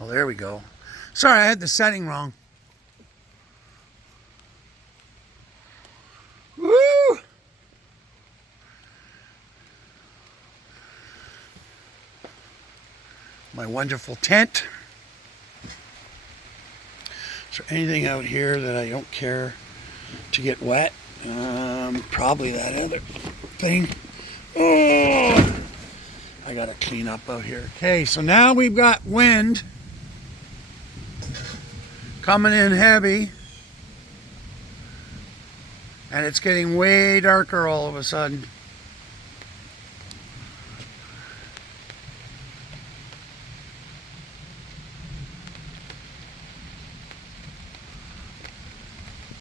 Oh, there we go. Sorry, I had the setting wrong. Woo! My wonderful tent. Is there anything out here that I don't care to get wet? Probably that other thing. Oh, I gotta clean up out here. Okay, so now we've got wind coming in heavy, and it's getting way darker all of a sudden.